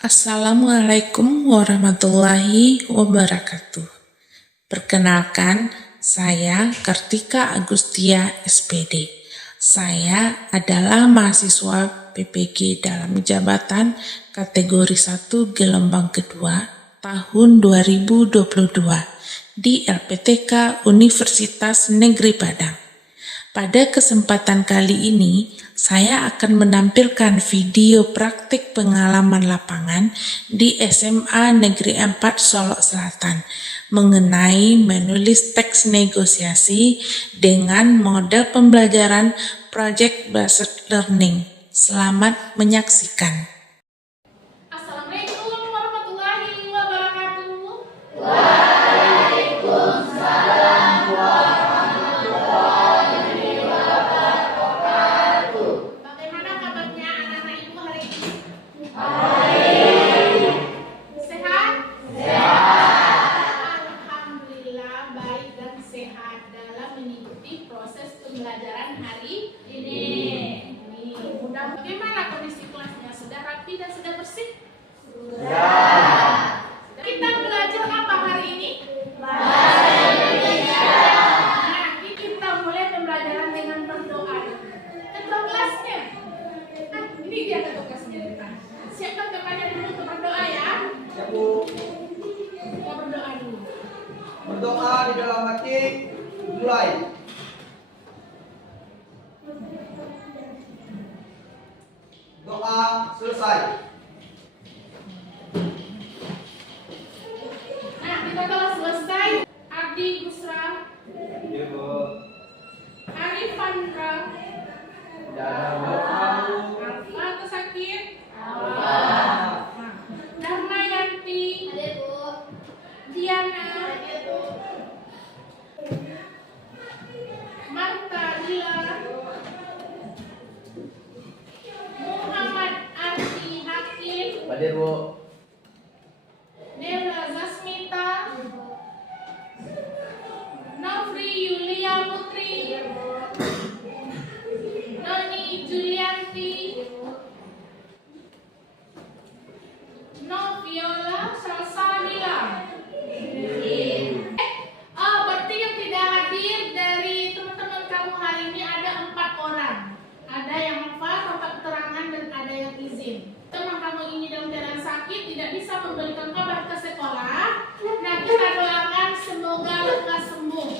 Assalamualaikum warahmatullahi wabarakatuh. Perkenalkan, saya Kartika Agustia SPD. Saya adalah mahasiswa PPG dalam jabatan kategori 1 gelombang kedua tahun 2022 di LPTK Universitas Negeri Padang. Pada kesempatan kali ini, saya akan menampilkan video praktik pengalaman lapangan di SMA Negeri 4 Solok Selatan mengenai menulis teks negosiasi dengan model pembelajaran Project Based Learning. Selamat menyaksikan. Assalamualaikum warahmatullahi wabarakatuh. Waalaikumsalam warahmatullahi wabarakatuh. Bagaimana kabarnya anak-anak ibu hari ini? Baik. Sehat? Sehat. Alhamdulillah baik dan sehat dalam mengikuti proses pembelajaran hari ini. Mudah. Bagaimana kondisi kelasnya? Sudah rapi dan sudah bersih? Sudah. Kita belajar apa hari ini? Bahasa Indonesia. Nah, kita mulai pembelajaran dengan berdoa. Ketua kelasnya. Nah, ini dia ketua kelasnya depan. Siapkan tempatnya dulu untuk berdoa ya. Ya Bu, Kita berdoa dulu. berdoa di dalam hati, mulai. Doa selesai. Nah, kita telah selesai. Ardi Busra, Ya Bu. Arifandra, Alfa atau sakit? Nah, Dharmayanti, Diana, Marta Dila, Muhammad Ardi Hakim, Hadir Bu. Nela Zasmita, Nofri Yulia Putri, Noni Julianti, Noviola Salsabila. Berarti yang tidak hadir dari teman-teman kamu hari ini ada 4 orang. Ada yang hafal tanpa keterangan dan ada yang izin. Teman kamu ini dalam keadaan sakit tidak bisa memberikan kabar ke sekolah. Nah, kita doakan semoga lekas sembuh.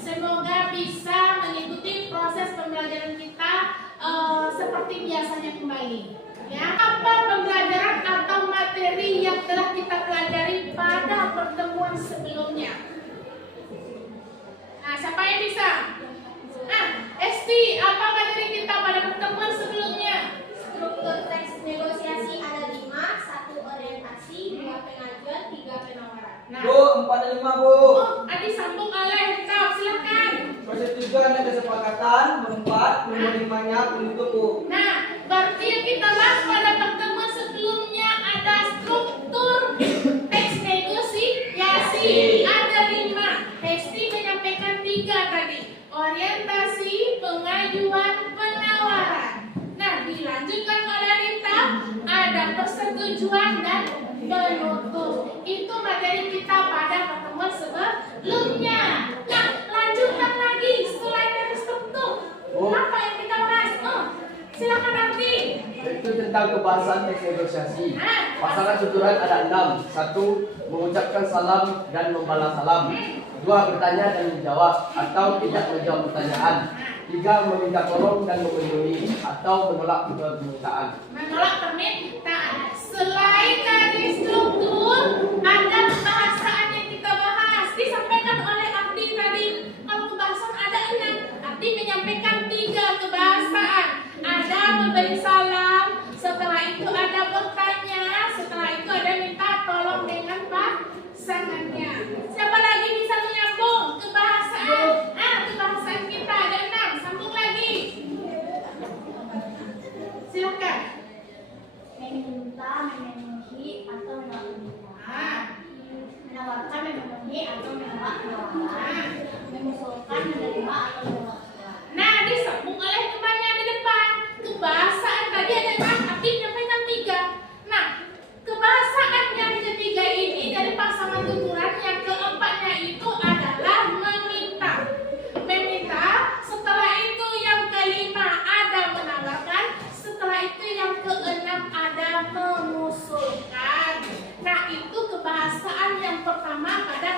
Semoga bisa mengikuti proses pembelajaran kita seperti biasanya kembali. Ya, apa pembelajaran atau materi yang telah kita pelajari pada pertemuan sebelumnya? Nah, siapa yang bisa? Nah, Esti, apa materi kita pada pertemuan sebelumnya? Struktur teks negosiasi ada 5, 1 orientasi, 2 pengajuan, 3 penawaran. Nah, Bu, 4 dan 5 Bu. Adi sambung oleh kau, silakan. Persetujuan dan kesepakatan, berempat, nomor 5-nya penutup Bu. Nah, berarti yang kita bahas pada pertemuan sebelumnya ada struktur teks negosiasi. Ada 5. Esti menyampaikan 3 tadi. Orientasi, pengajuan, penawaran. Nah, dilanjutkan oleh Rita, ada persetujuan dan penutup. Itu materi kita pada pertemuan sebelumnya. Nah, lanjutkan lagi setelah dari struktur. Apa yang kita bahas? Silakan Arti. Itu tentang kebahasan teks negosiasi. Nah, Pasangan tuturan ada 6. 1. Mengucapkan salam dan membalas salam. 2. Bertanya dan menjawab atau tidak menjawab pertanyaan. 3. Meminta tolong dan memenuhi atau menolak permintaan. menolak permintaan. Selain dari struktur, ada kebahasaan yang kita bahas. Disampaikan oleh Arti tadi. Kalau kebahasaan ada 6. Arti menyampaikan 3 kebahasaan. Ada memberi salam, setelah itu ada bertanya, setelah itu ada minta tolong dengan pasangannya. Siapa lagi bisa menyambung kebahasaan? Kebahasaan kita ada 6. Sambung lagi. Silakan. Meminta, memenuhi, atau menolak permintaan. Menawarkan, memenuhi, atau menolak penawaran. Mengusulkan, menerima, atau menolak tawaran. Nah, disambung oleh temannya di depan. Kebahasaan tadi ada 6, tapi menyampaikan 3. Nah, kebahasaan itu kebahasaan yang pertama pada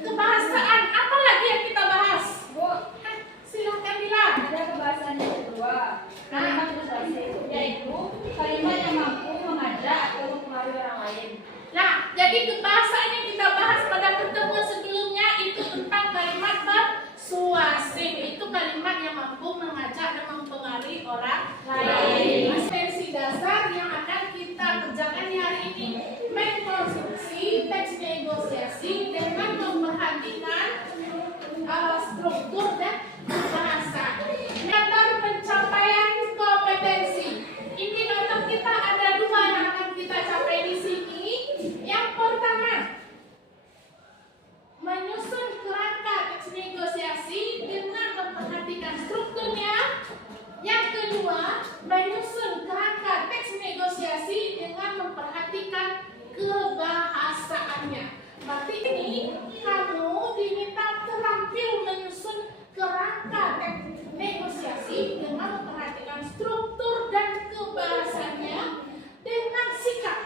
kebahasaan. Apa lagi yang kita bahas? Bu, Silahkan bilang. ada kebahasaan yang kedua. Kalimat persuasif, yaitu kalimat yang mampu mengajak atau mempengaruhi orang lain. Nah, jadi kebahasaan yang kita bahas pada pertemuan sebelumnya itu tentang kalimat persuasif. Itu kalimat yang mampu mengajak dan mempengaruhi orang lain. Versi dasar yang akan kita kerjakan hari ini mengkonstruksi teks negosiasi dengan memperhatikan struktur dan bahasa. Standar pencapaian kompetensi. Indikator kita ada dua yang akan kita capai di sini. Yang pertama, menyusun kerangka teks negosiasi dengan memperhatikan strukturnya. Yang kedua, menyusun kerangka teks negosiasi dengan memperhatikan kebahasaannya. Berarti ini kamu diminta terampil menyusun kerangka teks negosiasi dengan memperhatikan struktur dan kebahasannya dengan sikap.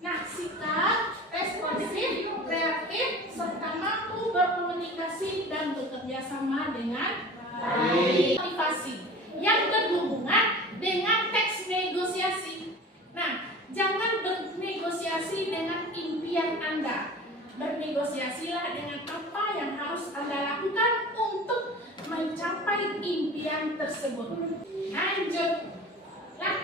Nah, sikap responsif, kreatif, serta mampu berkomunikasi dan bekerja sama dengan baik. Motivasi yang berhubungan dengan teks negosiasi. Nah, jangan bernegosiasi dengan impian Anda. Bernegosiasilah dengan apa yang harus Anda lakukan untuk mencapai impian tersebut. Lanjut. Nah,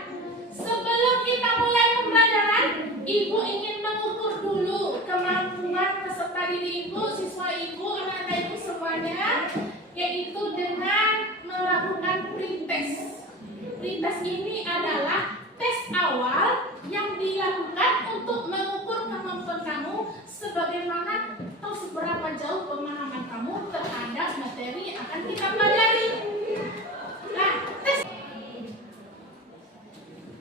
sebelum kita mulai pembelajaran, Ibu ingin mengukur dulu kemampuan peserta didik Ibu, siswa Ibu, anak-anak Ibu semuanya, yaitu dengan melakukan pretest. Pretest ini adalah tes awal yang dilakukan untuk mengukur kemampuan kamu sebagaimana atau seberapa jauh pemahaman kamu terhadap materi yang akan kita pelajari. Nah, tes.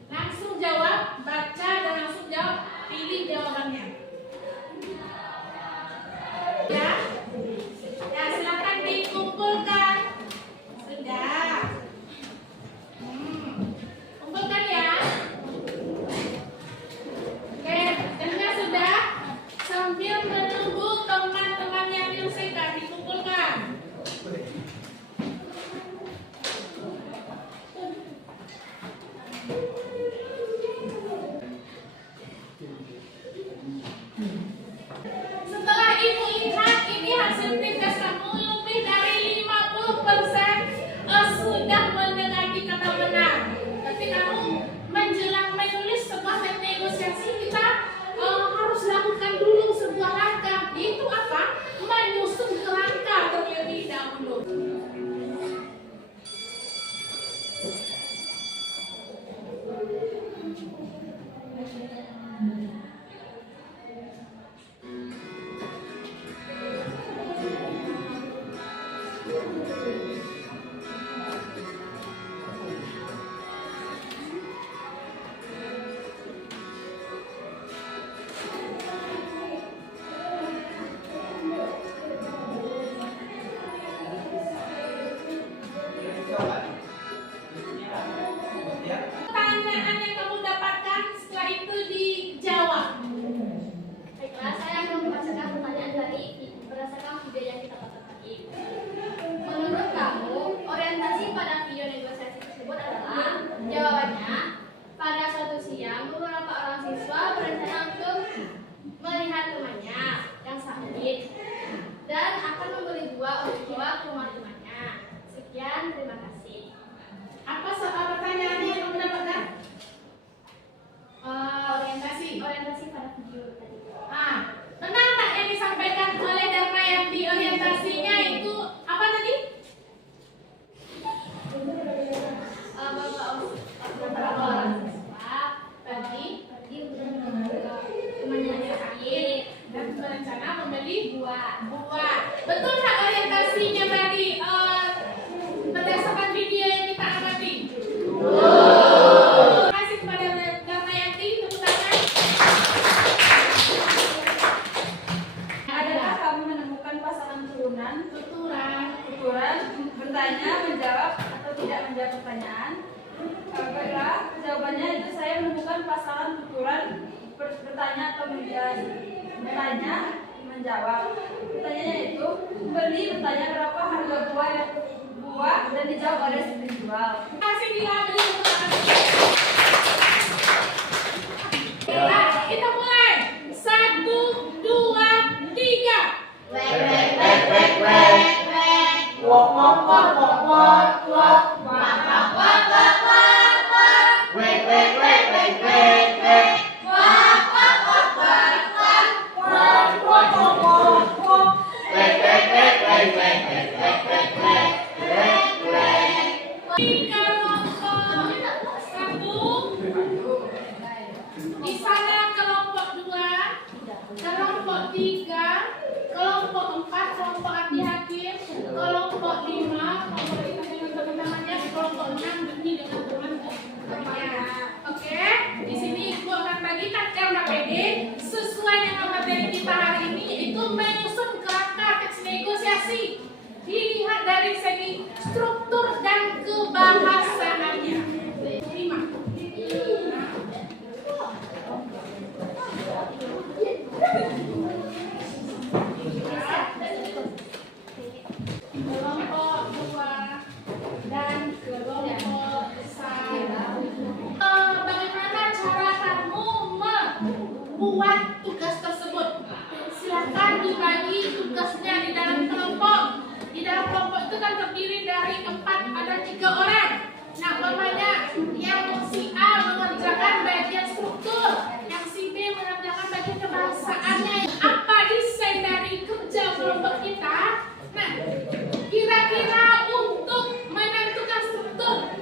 Langsung jawab, baca dan langsung jawab, pilih jawabannya. Ya, ya silakan dikumpulkan. Sudah. Kumpulkan ya. Oke, dengar sudah? Sambil menunggu teman-teman yang menyelesaikan dikumpulkan. Setelah Ibu lihat ini hasil pretest kamu lebih dari 50% sudah mendekati kata benar. Tapi kamu menjelang menulis sebuah teks negosiasi kita harus lakukan dulu sebuah langkah. Itu apa? Menyusun kerangka terlebih dahulu. Pertanyaan yang kamu dapatkan setelah itu dijawab. Baiklah, saya akan membacakan pertanyaan dari berdasarkan video yang kita tonton tadi. Menurut kamu, orientasi pada video negosiasi tersebut adalah? Jawabannya, pada suatu siang, beberapa orang siswa berencana untuk melihat temannya yang sakit dan akan membeli buah untuk dibawa ke rumah temannya. Sekian, terima kasih. Apa soal pertanyaannya yang kamu dapatkan? Orientasi. Orientasi pada video tadi. Benar tak yang disampaikan oleh Darmayanti orientasinya itu apa tadi? Beberapa orang siswa pergi temannya yang sakit Dan berencana membeli buah. Betul tak orientasinya tadi berdasarkan video yang kita amati? Terima kasih kepada Darmayanti, tepuk tangan. Adakah kamu menemukan pasangan turunan bertanya, menjawab, atau tidak menjawab pertanyaan? Baiklah, jawabannya itu saya menemukan pasangan turunan bertanya atau menjawab bertanya menjawab. Pertanyaannya itu, pembeli bertanya berapa harga buah dan dijawab oleh si penjual. Kasih diambil. Nah, kita mulai. 1, 2, 3. Wok wok wok wok wok wok. Tiga kelompok. 1. Di sana kelompok 2, kelompok 3, kelompok 4, kelompok Abdi Hakim, kelompok 5, kelompok kita dengan teman-temannya, kelompok 6 Beni dengan teman-temannya. Oke, di sini Ibu akan bagikan karena PD sesuai dengan materi kita hari ini, itu menyusun kerangka teks negosiasi. Dilihat dari segi struktur dan kebahasaannya. 5. Kelompok 2 dan kelompok 1. Bagaimana cara kamu membuat tugas tersebut? Silakan dibagi tugasnya di dalam kelompok. Di dalam kelompok itu kan terdiri dari 4, ada 3 orang. Nah, umpamanya yang si A mengerjakan bagian struktur, yang si B mengerjakan bagian kebahasaannya. Apa desain dari kerja kelompok kita? Nah, kira-kira untuk menentukan struktur,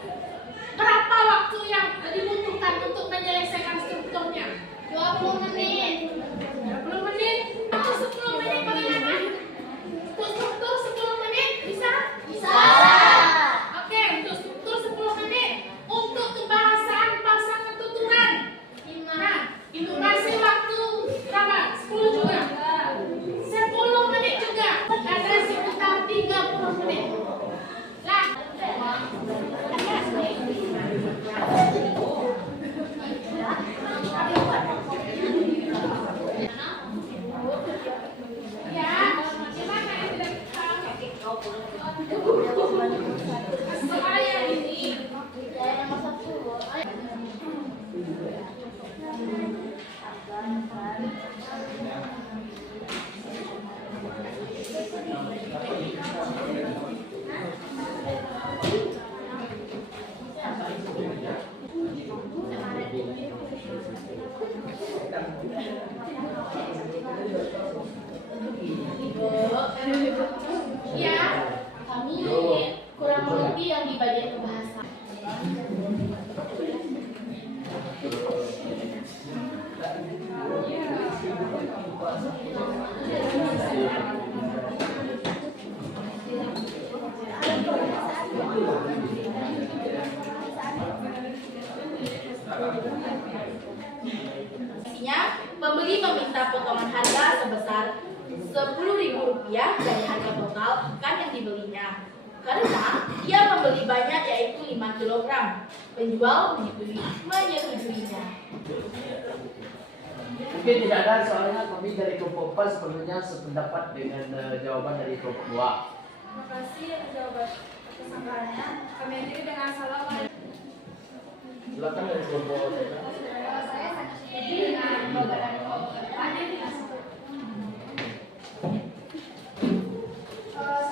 berapa waktu yang dibutuhkan untuk menyelesaikan strukturnya? 20 menit. 20 menit atau 10 menit bagaimana? Untuk struktur 10 menit bisa? Bisa. Oke, untuk struktur 10 menit. Untuk kebahasaan pasangan tuturan. 5. Nah, itu kasih waktu berapa? 10 juga? 10 menit juga. Ada sekitar 30 menit. Lah. Ya, bagaimana yang tidak tahu? Saya ini ya, Kami kurang lebih yang di bagian kebahasaan. Intinya, pembeli meminta potongan harga sebesar Rp10.000 dari harga total ikan yang dibelinya. Karena ia membeli banyak yaitu 5 kg. Penjual menyetujuinya. Mungkin tidak ada soalnya kami dari kelompok 4 sepenuhnya sependapat dengan jawaban dari kelompok 2. Terima kasih atas jawaban kesangkaannya. Kami akhiri dengan salam. Silakan dari kelompok 3. Saya setuju dengan jawaban dari kelompok 4.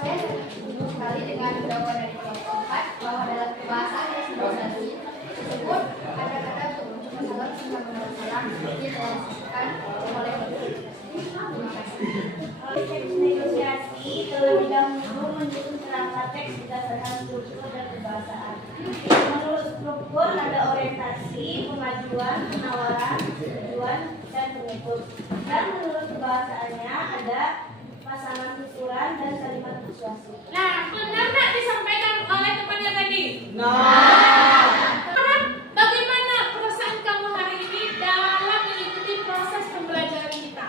Saya setuju sekali dengan jawaban dari kelompok 4 bahwa dalam kebahasaan negosiasi tersebut ada kata untuk mengucapkan salam sehingga salam direalisasikan oleh terima kasih. Teks negosiasi terlebih dahulu menyusun kerangka teks berdasarkan struktur dan kebahasaan. Menurut struktur ada orientasi, pengajuan, penawaran, tujuan, dan pengikut. Dan menurut kebahasaannya ada pasangan tuturan dan kalimat persuasi. Nah, benar nggak disampaikan oleh temannya tadi? Nah. Sekarang, bagaimana perasaan kamu hari ini dalam mengikuti proses pembelajaran kita?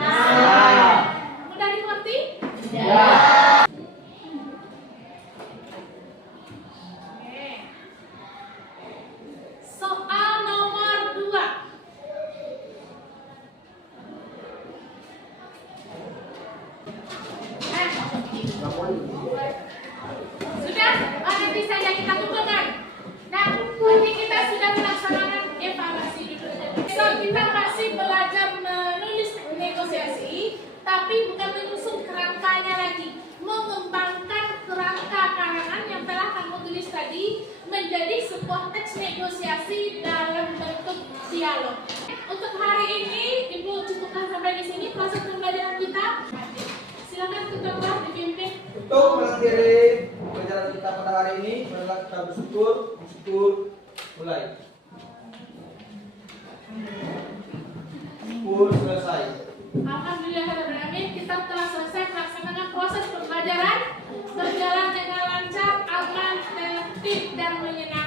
Nah. Mudah dimengerti? Ya. Oke. Soal nomor 2. kita masih belajar menulis negosiasi, tapi bukan menyusun kerangkanya lagi, mengembangkan kerangka karangan yang telah kamu tulis tadi menjadi sebuah teks negosiasi dalam bentuk dialog. Untuk hari ini, Ibu cukupkan sampai di sini proses pembelajaran kita. Silakan ketua dipimpin. Untuk mengakhiri pelajaran kita pada hari ini, marilah kita bersyukur, mulai. Syukur selesai. Alhamdulillahirrahmanirrahim, kita telah selesai melaksanakan proses pembelajaran berjalan dengan lancar, aman, tertib, dan menyenangkan.